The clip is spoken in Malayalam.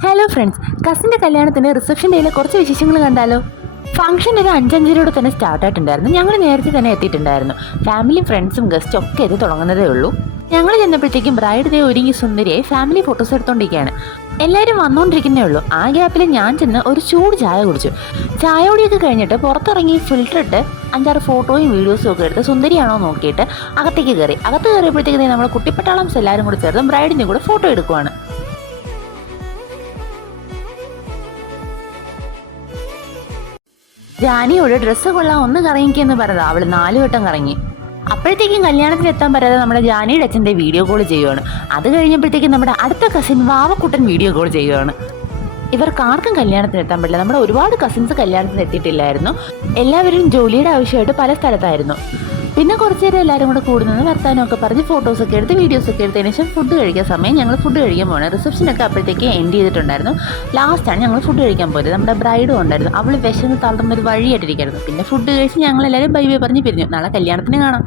ഹലോ ഫ്രണ്ട്സ്, കസിൻ്റെ കല്യാണത്തിന് റിസപ്ഷൻ ഡേയിലെ കുറച്ച് വിശേഷങ്ങൾ കണ്ടാലോ. ഫംഗ്ഷൻ ഒരു 5:05 തന്നെ സ്റ്റാർട്ടായിട്ടുണ്ടായിരുന്നു. ഞങ്ങൾ നേരത്തെ തന്നെ എത്തിയിട്ടുണ്ടായിരുന്നു. ഫാമിലിയും ഫ്രണ്ട്സും ഗസ്റ്റും ഒക്കെ ഇത് തുടങ്ങുന്നതേ ഉള്ളൂ. ഞങ്ങൾ ചെന്നപ്പോഴത്തേക്കും ബ്രൈഡ് ഒരുങ്ങി സുന്ദരിയായി ഫാമിലി ഫോട്ടോസ് എടുത്തോണ്ടിരിക്കുകയാണ്. എല്ലാവരും വന്നുകൊണ്ടിരിക്കുന്നേ ഉള്ളൂ. ആ ഗ്യാപ്പിൽ ഞാൻ ചെന്ന് ഒരു ചൂട് ചായ കുടിച്ചു. ചായ കുടിയൊക്കെ കഴിഞ്ഞിട്ട് പുറത്തിറങ്ങി ഫിൽറ്റർ ഇട്ട് 5-6 ഫോട്ടോയും വീഡിയോസും ഒക്കെ എടുത്ത് സുന്ദരിയാണോ നോക്കിയിട്ട് അകത്തേക്ക് കയറി. അകത്ത് കയറിയപ്പോഴത്തേക്ക് നമ്മൾ കുട്ടിപ്പട്ടാളംസ് എല്ലാവരും കൂടി ചേർന്ന് ബ്രൈഡിൻ്റെ കൂടെ ഫോട്ടോ എടുക്കുവാണ്. ജാനിയോട് ഡ്രസ്സ് കൊള്ളാൻ ഒന്ന് കറങ്ങിക്കെന്ന് പറഞ്ഞത് അവൾ 4 വട്ടം കറങ്ങി. അപ്പോഴത്തേക്കും കല്യാണത്തിൽ എത്താൻ പറ്റാതെ നമ്മുടെ ജാനിയുടെ അച്ഛൻ്റെ വീഡിയോ കോൾ ചെയ്യുവാണ്. അത് കഴിഞ്ഞപ്പോഴത്തേക്കും നമ്മുടെ അടുത്ത കസിൻ വാവക്കുട്ടൻ വീഡിയോ കോൾ ചെയ്യുവാണ്. ഇവർക്ക് ആർക്കും കല്യാണത്തിന് എത്താൻ പറ്റില്ല. നമ്മുടെ ഒരുപാട് കസിൻസ് കല്യാണത്തിന് എത്തിയിട്ടില്ലായിരുന്നു. എല്ലാവരും ജോലിയുടെ ആവശ്യമായിട്ട് പല സ്ഥലത്തായിരുന്നു. പിന്നെ കുറച്ച് നേരം എല്ലാവരും കൂടെ കൂടുന്നത് വർത്താനമൊക്കെ പറഞ്ഞ് ഫോട്ടോസൊക്കെ എടുത്ത് വീഡിയോസൊക്കെ എടുത്തതിന് ശേഷം ഫുഡ് കഴിക്കാൻ സമയം. ഞങ്ങൾ ഫുഡ് കഴിക്കാൻ പോകണം. റിസപ്ഷനൊക്കെ അപ്പോഴത്തേക്ക് എൻഡ് ചെയ്തിട്ടുണ്ടായിരുന്നു. ലാസ്റ്റാണ് ഞങ്ങൾ ഫുഡ് കഴിക്കാൻ പോയത്. നമ്മുടെ ബ്രൈഡും ഉണ്ടായിരുന്നു. അവൾ വിശന്ന് തളർന്നൊരു വഴിയായിട്ടിരിക്കായിരുന്നു. പിന്നെ ഫുഡ് കഴിച്ച് ഞങ്ങളെല്ലാവരും ബൈ ബൈ പറഞ്ഞ് പിരിഞ്ഞു. നാളെ കല്യാണത്തിന് കാണാം.